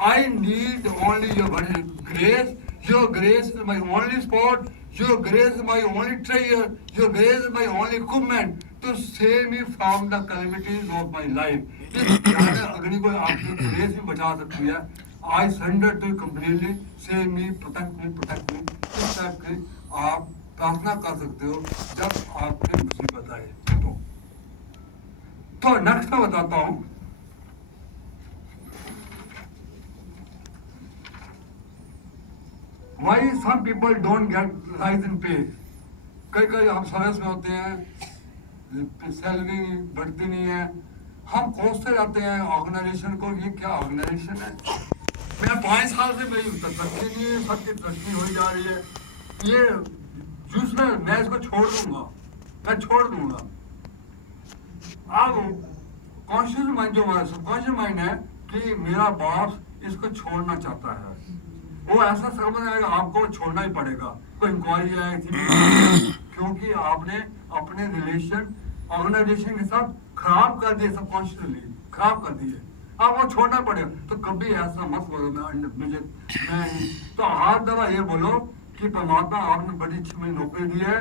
I need only your grace, your grace is my only spot, your grace is my only treasure, your grace is my only equipment to save me from the calamities of my life. इस ज्ञान अग्नि को आपकी grace भी बचा सकती है। I surrender to you completely, save me, protect me, protect me। इस टाइप की आप प्रार्थना कर सकते हो जब आपकी मुसीबत आए। तो नेक्स्ट मैं बताता हूँ, Why some people don't get rise in pay? कई हम सर्विस में होते हैं, सैलरी बढ़ती नहीं है, हम कोसते जाते हैं ऑर्गेनाइजेशन को, ये क्या ऑर्गेनाइजेशन है, मैं 5 साल से मेरी तरक्की नहीं है, सबकी तरक्की हो जा रही है, ये दूसरा मैं इसको छोड़ दूंगा, मैं छोड़ दूंगा। अब कॉन्शियस माइंड जो हमारा सबकॉन्शियस माइंड है कि मेरा बॉस इसको छोड़ना चाहता है, वो ऐसा समझ आएगा आपको छोड़ना ही पड़ेगा, कोई इंक्वायरी आई थी क्योंकि आपने अपने रिलेशन ऑर्गेनाइजेशन के साथ खराब कर दिए, सबकॉन्शियसली खराब कर दिए, अब वो छोड़ना पड़ेगा। तो कभी ऐसा मत बोलो मुझे मैं तो हर दफा ये बोलो कि परमात्मा आपने बड़ी अच्छी मुझे नौकरी दी है,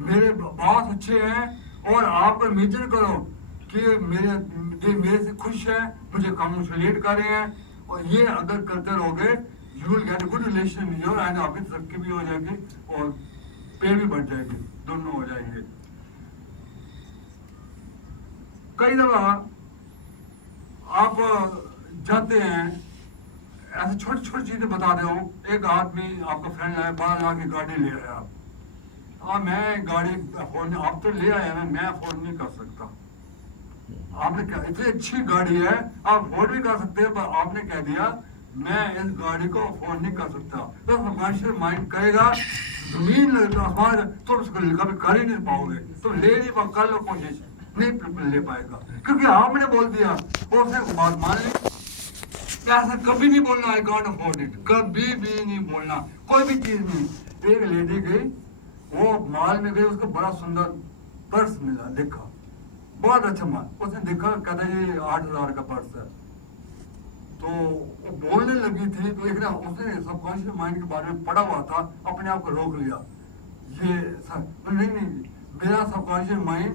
मेरे बॉस अच्छे हैं और आप इमेजिन करो कि मेरे से खुश है, मुझे कांग्रेचुलेट कर रहे हैं, और ये अगर करते रहोगे you will get good relation your and आपकी तरक्की भी हो जाएगी और पे भी बढ़ जाएगी, दोनों हो जाएंगे। कई दफा आप जाते हैं, ऐसे छोटी छोटी चीजें बता रहे हो, एक आदमी आपका फ्रेंड आया, 12 लाख की गाड़ी ले आया आप, मैं गाड़ी अफोर्ड आप तो ले आया, मैं अफोर्ड नहीं कर सकता। आपने क्या इतनी अच्छी गाड़ी है, आप अफोर्ड भी कर सकते हैं, पर आपने कह दिया मैं इस गाड़ी को अफोर्ड नहीं कर सकता, तो सबकॉन्शियस माइंड कहेगा जमीन आसमान तुम उसको कभी कर ही नहीं पाओगे, तुम ले नहीं पाओ, कर लो कोशिश, नहीं ले पाएगा, क्योंकि आपने बोल दिया, वो उसने बात मान ली। ऐसा कभी नहीं बोलना आई कांट अफोर्ड इट, कभी भी नहीं बोलना, कोई भी चीज नहीं। एक लेडी गई, वो मॉल में गई, उसको बड़ा सुंदर पर्स मिला, देखा बहुत अच्छा माल, उसने देखा, कहता ये 8,000 का पर्स है, तो वो बोलने लगी थी, तो एक ना उसने सबकॉन्शियस माइंड के बारे में पढ़ा हुआ था, अपने आप को रोक लिया, ये नहीं मेरा subconscious mind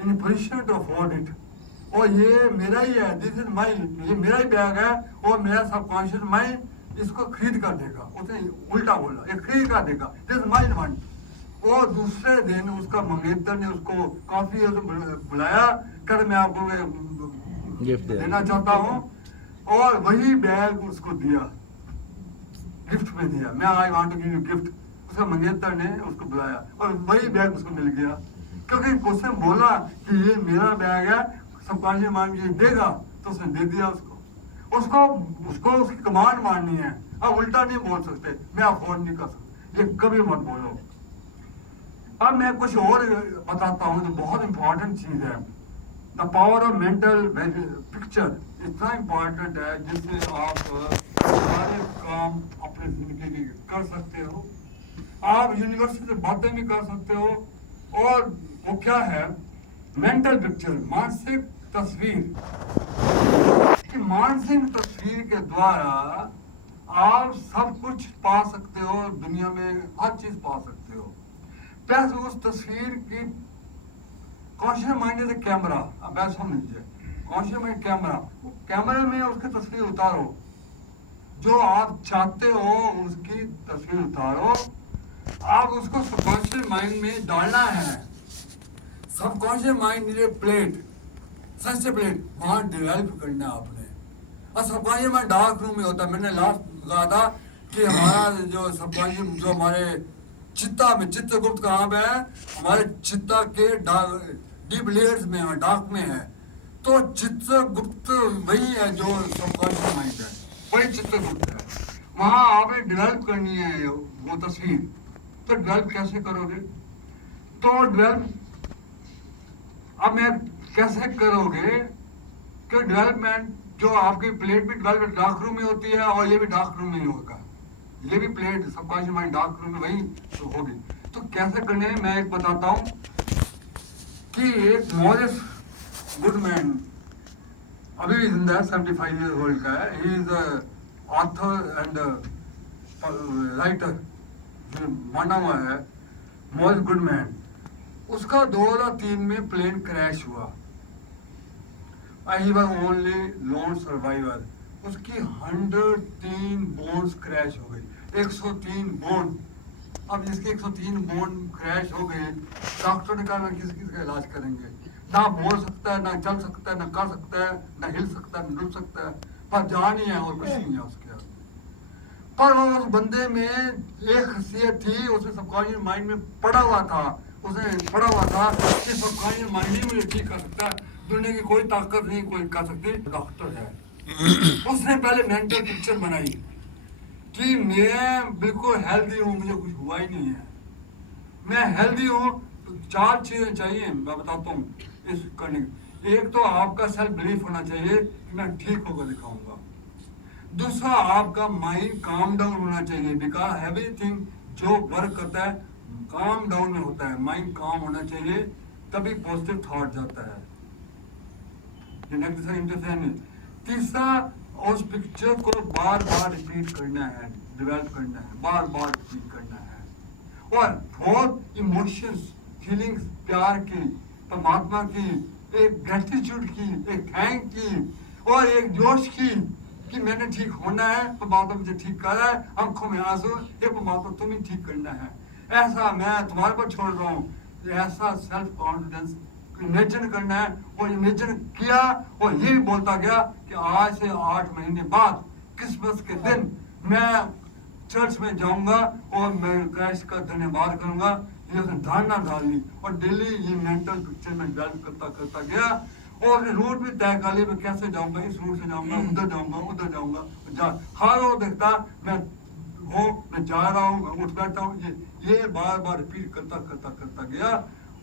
in position to afford it, और ये मेरा ही है, दिस इज माई, ये मेरा ही बैग है, और मेरा सबकॉन्शियस माइंड इसको खरीद कर देगा। उसने उल्टा बोला, ये खरीद कर देगा, दिस माई माइंड। और दूसरे दिन उसका मंगेतर ने उसको काफी बुलाया, कर मैं आपको गिफ्ट देना चाहता हूँ, और वही बैग उसको दिया, गिफ्ट में दिया, मैं I want to give you gift. उसका मंगेतर ने उसको बुलाया और वही बैग उसको मिल गया, क्योंकि उसने बोला कि ये मेरा बैग है, सबकॉन्शियस माइंड ये देगा, तो उसने दे दिया उसको। उसको उसको उसकी कमांड माननी है। अब उल्टा नहीं बोल सकते, मैं अफोर्ड नहीं कर सकता, ये कभी मत बोलो। अब मैं कुछ और बताता हूँ जो बहुत इंपॉर्टेंट चीज है। The power of mental picture इतना इंपॉर्टेंट है जिससे आप सारे काम अपनी जिंदगी में कर सकते हो। आप यूनिवर्सिटी से बातें भी कर सकते हो। और वो क्या है, मेंटल पिक्चर, मानसिक तस्वीर। कि मानसिक तस्वीर के द्वारा आप सब कुछ पा सकते हो, दुनिया में हर चीज पा सकते हो। प्लस उस तस्वीर की कॉन्शियस माइंड इज कैमरा। अब बात समझ लीजिए, कॉन्शियस माइंड कैमरा, कैमरे में उसकी तस्वीर उतारो, जो आप चाहते हो उसकी तस्वीर उतारो। आप उसको सबकॉन्शियस माइंड में डालना है। सबकॉन्शियस माइंड ये प्लेट, सच प्लेट वहां डेवलप करना है आपने। और सबकॉन्शियस माइंड डार्क रूम में होता है। मैंने लास्ट कहा था कि हमारा जो सबकॉन्शियस, जो हमारे चित्ता में, चित्रगुप्त कहाँ पे है, हमारे चित्ता के डीप लेयर्स में है, डार्क में है। तो चित्रगुप्त वही है जो सबकॉन्शियस माइंड है, वही चित्रगुप्त है। वहां आपने डेवलप करनी है वो तस्वीर। तो डेवलप कैसे करोगे? तो डेवलप अब मैं कैसे करोगे कि डेवलपमेंट जो आपकी प्लेट भी डेवलपमेंट डार्क रूम में होती है और ये भी डार्क रूम में ही होगा। ये भी plate subconscious mind dark room में वही तो होगी। तो कैसे करने है मैं एक बताता हूँ कि एक मॉरिस गुडमैन अभी भी जिंदा है, 75 ईयर ओल्ड का है। He is author and writer, माना हुआ है मॉरिस गुडमैन। उसका 2003 में प्लेन क्रैश हुआ। He was only lone survivor. उसकी 103 बोन्स क्रैश हो गई, 103 बोन। अब जिसके 103 बोन क्रैश हो गए, डॉक्टर ने कहा ना किस किस का इलाज करेंगे। ना बोल सकता है, ना चल सकता है, ना कर सकता है, ना हिल सकता है, ना डुल सकता है, पर जान ही है और कुछ नहीं है उसके। पर वो उस बंदे में एक खसियत थी, उसे सबकॉन्शियस माइंड में पड़ा हुआ था। उसे पड़ा हुआ था कि सबकॉन्शियस माइंड ही मुझे ठीक कर सकता है, दुनिया की कोई ताकत नहीं कोई कर सकती। डॉक्टर है। उसने पहले मेंटल पिक्चर बनाई कि मैं बिल्कुल हेल्दी हूँ, मुझे कुछ हुआ ही नहीं है, मैं हेल्दी हूँ। तो 4 चीजें चाहिए मैं बताता हूँ इस करने की। एक तो आपका सेल्फ बिलीफ होना चाहिए कि मैं ठीक होकर दिखाऊंगा। दूसरा आपका माइंड काम डाउन होना चाहिए, बिकॉज एवरीथिंग जो वर्क करता है काम डाउन में होता है। माइंड काम होना चाहिए, तभी पॉजिटिव थॉट जाता है। तीसरा, उस पिक्चर को बार बार रिपीट करना है, डेवलप करना है, बार बार रिपीट करना है। और बहुत इमोशंस, फीलिंग्स, प्यार की, परमात्मा की, एक ग्रेटिट्यूड की, एक थैंक की और एक जोश की कि मैंने ठीक होना है, परमात्मा मुझे ठीक कर रहा है, आंखों में आंसू, ये परमात्मा तुम्हें ठीक करना है, ऐसा मैं तुम्हारे पर छोड़ रहा हूँ। ऐसा सेल्फ कॉन्फिडेंस इमेजिन करना है। वो इमेजिन किया और ये भी बोलता गया कि आज से 8 महीने बाद क्रिसमस के दिन मैं चर्च में जाऊंगा और मैं क्राइस्ट का धन्यवाद करूंगा। ये उसने धारणा डाल ली और डेली ये मेंटल पिक्चर में डेवलप करता करता गया। और रूट भी तय कर ली, मैं कैसे जाऊंगा, इस रूट से जाऊंगा, उधर जाऊंगा, उधर जाऊंगा। हर रोज देखता मैं जा रहा हूँ, मैं उठ बैठा हूँ। ये बार बार रिपीट करता करता करता गया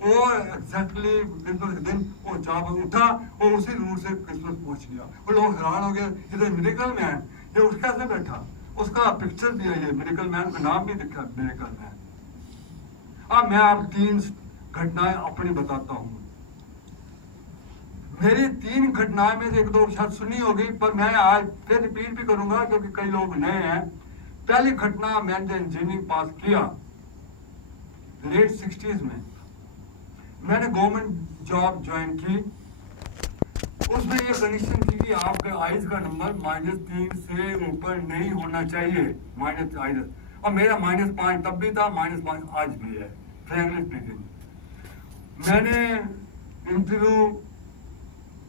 और एग्जैक्टली क्रिसमस के दिन वो जब उठा और उसी रूट से क्रिसमस पहुंच गया। वो लोग हैरान हो गए, ये मिरेकल मैन, ये उठ कैसे बैठा। उसका पिक्चर भी है, ये मिरेकल मैन का नाम भी लिखा मिरेकल मैन। अब मैं आप 3 घटनाएं अपनी बताता हूँ। मेरी 3 घटनाएं में से 1-2 शायद सुनी होगी, पर मैं आज फिर रिपीट भी करूंगा क्योंकि कई लोग नए हैं। पहली घटना, मैंने इंजीनियरिंग पास किया लेट 60s में। मैंने गवर्नमेंट जॉब ज्वाइन की। उसमें ये कंडीशन थी कि आपके आइज का नंबर -3 से ऊपर नहीं होना चाहिए, -5। और मेरा -5 तब भी था, -5 आज भी है। फ्रैंकली स्पीकिंग, मैंने इंटरव्यू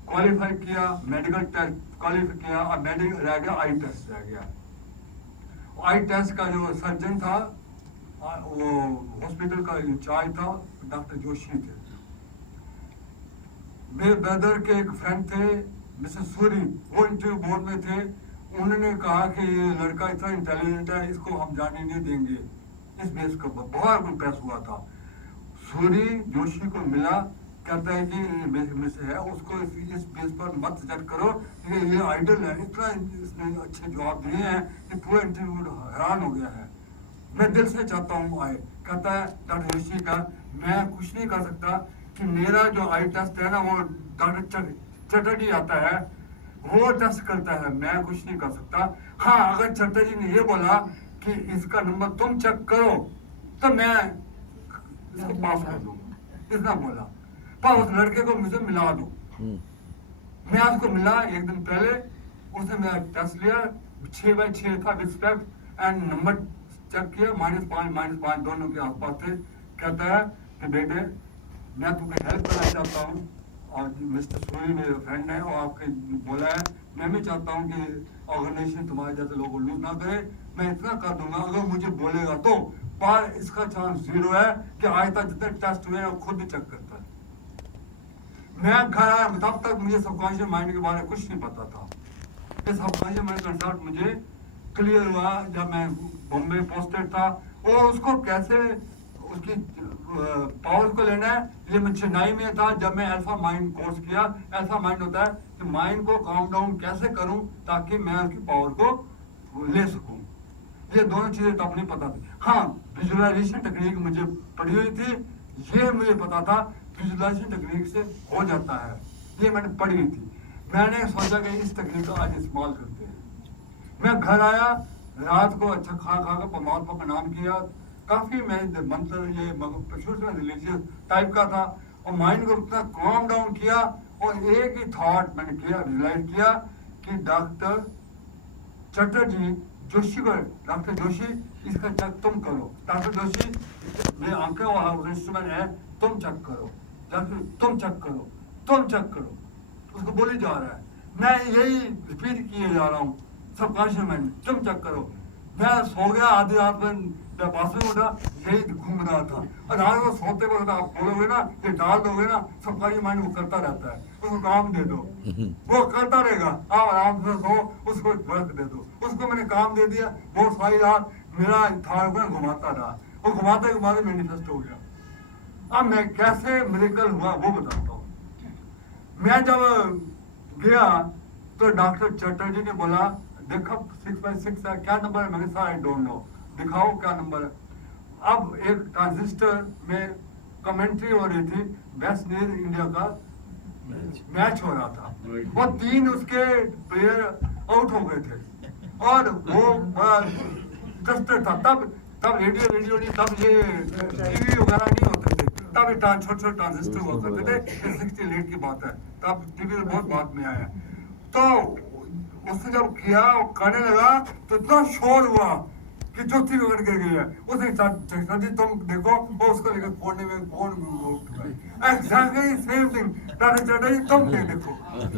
क्वालिफाई किया, मेडिकल टेस्ट क्वालिफाई किया और मेडिकल रह गया, आई टेस्ट रह गया। आई टेस्ट का जो सर्जन था, वो हॉस्पिटल का इंचार्ज था, डॉक्टर जोशी थे। मेरे ब्रदर के एक फ्रेंड थे, मिस्टर सूरी वो इंटरव्यू बोर्ड में थे, उन्होंने कहा कि ये लड़का इतना इंटेलिजेंट है, इसको हम जाने नहीं देंगे। इस बेस के ऊपर बहुत कुछ बहस हुआ था। सूरी जोशी को मिला, कहता है कि बेस है उसको इस बेस पर मत जज करो, ये आइडल है। इतना इसने अच्छे जवाब दिए हैं कि पूरा इंटरव्यू हैरान हो गया है। मैं दिल से चाहता हूँ आए। कहता है डॉक्टर जोशी का, मैं कुछ नहीं कर सकता कि मेरा जो आई टेस्ट है ना वो डॉक्टर चटर्जी आता है वो टेस्ट करता है, मैं कुछ नहीं कर सकता। हाँ, अगर चटर्जी ने ये बोला कि इसका नंबर तुम चेक करो तो मैं इसको पास कर दूंगा, इतना बोला। पर उस लड़के को मुझे मिला दो। मैं उसको मिला एक दिन पहले, उसने मेरा टेस्ट लिया, 6/6 था रिस्पेक्ट एंड नंबर चेक किया, -5 दोनों के आसपास थे। कहता है कि बेटे मैं तुम्हें हेल्प करना चाहता हूँ, और मिस्टर सूरी मेरे फ्रेंड है और आपके बोला है, मैं भी चाहता हूँ कि ऑर्गेनाइजेशन तुम्हारे जैसे लोगों को लूज ना करे। मैं इतना कर दूंगा अगर मुझे बोलेगा तो, पर इसका चांस 0 है कि आज तक जितने टेस्ट हुए हैं वो खुद ही चेक करता है। मैं घर आया तब तक मुझे सबकॉन्शियस माइंड के बारे में कुछ नहीं पता था। इस सबकॉन्शियस माइंड कंसेप्ट मुझे क्लियर हुआ जब मैं बॉम्बे पोस्टेड था, और उसको कैसे उसकी पावर को लेना है ये मैं चेन्नई में था जब मैं अल्फा माइंड कोर्स किया। अल्फा माइंड होता है कि माइंड को काम डाउन कैसे करूं ताकि मैं उसकी पावर को ले सकूं। ये दोनों चीजें तब नहीं पता थी। हाँ, विजुअलाइजेशन टेक्निक मुझे पढ़ी हुई थी, ये मुझे पता था विजुअलाइजेशन टेक्निक से हो जाता है, ये मैंने पढ़ी हुई थी। मैंने सोचा कि इस टेक्निक का आज इस्तेमाल करते हैं। मैं घर आया, रात को अच्छा खा कर परमात्मा का नाम किया। काफी मैं मंत्र ये रिलीजियस टाइप का था, और माइंड को इतना काम डाउन किया, और एक ही थॉट मैंने किया, रियलाइज किया कि डॉक्टर चटर्जी जोशी को, डॉक्टर जोशी इसका चेक तुम करो, डॉक्टर जोशी मेरे आंखें और इंस्ट्रूमेंट है, तुम चेक करो, डॉक्टर तुम चेक करो, तुम चेक करो। उसको बोली जा रहा है, मैं यही रिपीट किए जा रहा हूँ सबकॉन्शियस माइंड, तुम चेक करो। मैं सो गया, आधी रात में जब पास में उठा यही घूम रहा था, और रात को सोते वक्त आप बोलोगे ना, ये डाल दोगे ना, सबकॉन्शियस माइंड वो करता रहता है, उसको काम दे दो, वो करता रहेगा। आप आराम से सो, उसको वर्क दे दो। उसको मैंने काम दे दिया, वो सारी रात मेरा था घुमाता रहा, वो घुमाते घुमाते मैनिफेस्ट हो गया। अब मैं कैसे मिरेकल हुआ वो बताता हूँ। मैं जब गया तो डॉक्टर चटर्जी ने बोला, देखो 6/6 है, क्या नंबर है? मैंने कहा आई डोंट नो, दिखाओ क्या नंबर है। अब एक ट्रांजिस्टर में कमेंट्री हो रही थी, वेस्ट इंडिया का मैच हो रहा था, वो 3 उसके प्लेयर आउट हो गए थे, और वो ट्रस्टेड था। तब रेडियो नहीं, तब ये टीवी वगैरह नहीं होते थे, तब छोटे छोटे ट्रांजिस्टर हुआ करते थे। 68 की बात है, तब टीवी बहुत बाद में आया। तो उसने जब किया करने लगा तो इतना शोर हुआ कि चौथी बिगड़ गिर गई है। उसने जी तुम देखो, और उसको लेकर कोने में कौन एग्जैक्टली सेम थिंग, चटर्जी तुम देखो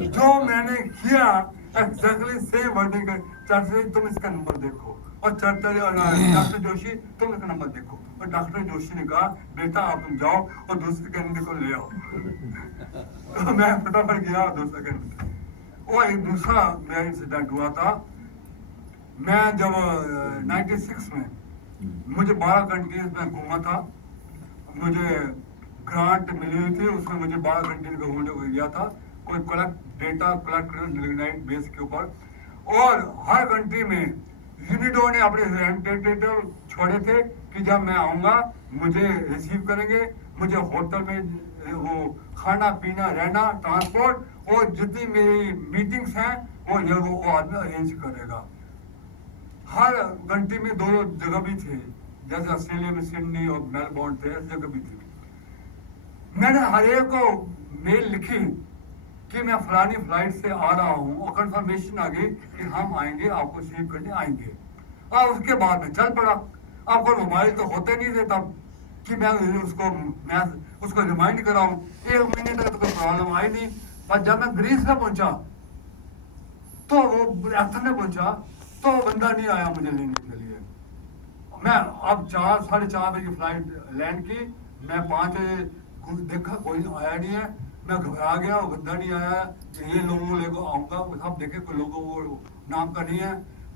जो मैंने किया, एग्जैक्टली सेम वर्डिंग। चटर्जी तुम इसका नंबर देखो, और चटर्जी और डॉक्टर जोशी तुम इसका नंबर देखो। और डॉक्टर जोशी ने कहा, बेटा आप तुम जाओ और दूसरे कैंडिडेट को ले आओ। तो मैं फटाफट गया दूसरा कैंडिडेट। और एक दूसरा मेरा इंसिडेंट हुआ था, मैं जब 96 में मुझे 12 कंट्रीज में घूमा था, मुझे ग्रांट मिली हुई थी, उसमें मुझे 12 कंट्रीज में घूमने को गया था, कोई डेटा कलेक्ट लिग्नाइट बेस के ऊपर। और हर कंट्री में यूनिडो ने अपने रिप्रेजेंटेटिव छोड़े थे कि जब मैं आऊँगा मुझे रिसीव करेंगे, मुझे होटल में वो खाना पीना रहना ट्रांसपोर्ट और जितनी मेरी मीटिंग्स हैं वो आदमी अरेंज करेगा। हर कंट्री में 2 जगह भी थे, जैसे ऑस्ट्रेलिया में सिडनी और मेलबोर्न थे, ऐसी जगह भी थी। मैंने हर एक को मेल लिखी कि मैं फलानी फ्लाइट से आ रहा हूँ, और कंफर्मेशन आ गई कि हम आएंगे, आपको रिसीव करने आएंगे। और उसके बाद में चल पड़ा। आपको मोबाइल तो होते नहीं थे तब कि मैं उसको रिमाइंड कराऊं। 1 महीने तक तो कोई प्रॉब्लम आई नहीं, पर जब मैं ग्रीस में पहुंचा तो वो एथन में पहुंचा तो बंदा नहीं आया मुझे लेने के लिए। मैं अब 4 साढ़े 4 बजे की फ्लाइट लैंड की, मैं 5 बजे देखा कोई आया नहीं है। मैं घबरा गया, वो बंदा नहीं आया, ये लोगों को लेकर आऊँगा, सब देखे कोई लोगों को नाम का नहीं है।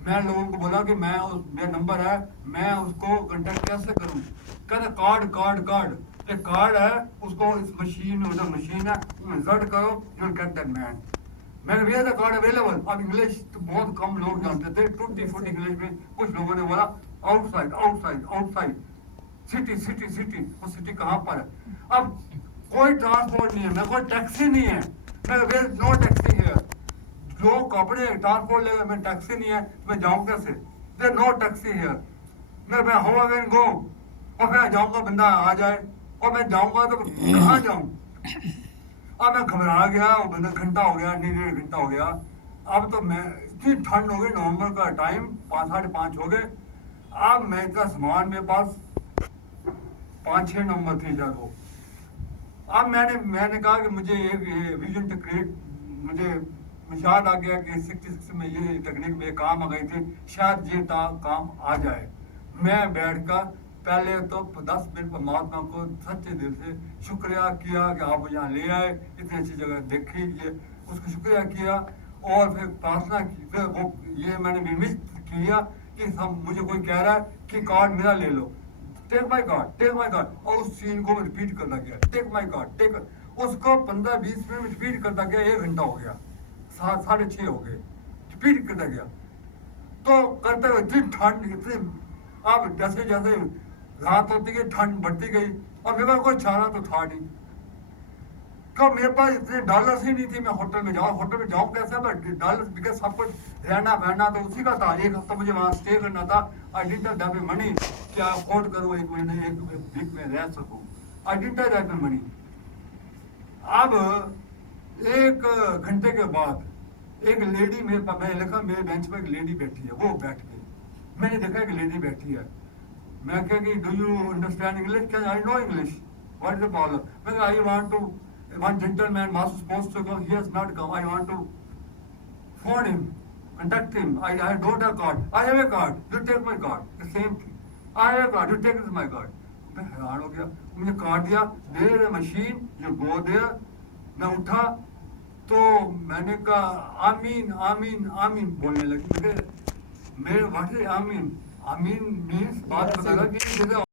मैं लोगों को बोला कि मैं मेरा नंबर है, मैं उसको कांटेक्ट कैसे करूँ? कहते कार्ड कार्ड कार्ड, एक कार्ड है, उसको इस मशीन, उधर मशीन है, इंसर्ट करो, you will get that man. मैंने भैया द कार्ड अवेलेबल। अब इंग्लिश तो बहुत कम लोग जानते थे, टूटी फूटी इंग्लिश में कुछ लोगों ने बोला outside outside outside, city city city. वो सिटी कहाँ पर है? अब कोई ट्रांसपोर्ट नहीं है, मैं कोई टैक्सी नहीं है, मैं नो टैक्सी है। लोग कपड़े ट्रांसपोर्ट लेगा, मैं टैक्सी नहीं है, मैं जाऊँ कैसे? देयर नो टैक्सी है। मैं हाउ आई कैन गो? और फिर जाऊँगा, बंदा आ जाए और मैं जाऊँगा तो कहाँ जाऊँ? अब मैं घबरा गया, वो बंदा घंटा हो गया, नहीं 1.5 घंटा हो गया। अब तो मैं, इतनी ठंड हो गई, नवंबर का टाइम, 5 साढ़े 5 हो गए। अब मैं इतना सामान मेरे पास 5-6 नंबर थे जब वो। अब मैंने कहा कि मुझे एक विजन टू क्रिएट, मुझे याद आ गया कि 66 में ये तकनीक में काम आ गई थी, शायद ये काम आ जाए। मैं बैठ कर पहले तो 10 मिनट परमात्मा को सच्चे दिल से शुक्रिया किया कि आप यहाँ ले आए, इतनी अच्छी जगह देखी, ये उसको शुक्रिया किया। और फिर प्रार्थना की, फिर वो ये मैंने विमित किया कि हम, मुझे कोई कह रहा है कि कार्ड मेरा ले लो, टेक माई कार्ड, और उस सीन को रिपीट करता गया, टेक माई कार्ड टेक। उसको 15-20 मिनट रिपीट करता गया, 1 घंटा हो गया, 7-6:30 हो गए, रिपीट करता गया। तो करते हुए इतनी ठंड, इतनी, अब जैसे जैसे रात होती गई ठंड बढ़ती गई, और मेरे पास कोई चारा तो था नहीं, तो मेरे पास इतने डॉलर्स ही नहीं थे मैं होटल में जाऊँ कैसे? मैं डॉलर्स, बिकॉज सब कुछ रहना बहना तो उसी का था, 1 हफ्ता मुझे वहाँ स्टे करना था। आई डिडंट हैव मनी क्या अफोर्ड करूँ 1 महीने 1 वीक में रह सकूँ। I didn't have money. अब 1 घंटे के बाद एक लेडी मेरे पास, मैंने लिखा मेरे बेंच पर एक लेडी बैठी है, वो बैठ गई। मैंने देखा एक लेडी बैठी है, मैं कहा कि डू यू अंडरस्टैंड इंग्लिश? क्या I know English, what is the problem? मैं I want to, one gentleman was supposed to come, he has not come, I want to phone him, contact him, I don't have card, I have a card, you take my card, the same thing, I have a card, you take my card। मैं हैरान हो गया, मुझे card दिया, there is a machine, you go there। मैं उठा तो मैंने कहा आमीन आमीन आमीन बोलने लगी। मेरे व्हाट इज आमीन? आमीन मीन्स बात पता लगा कि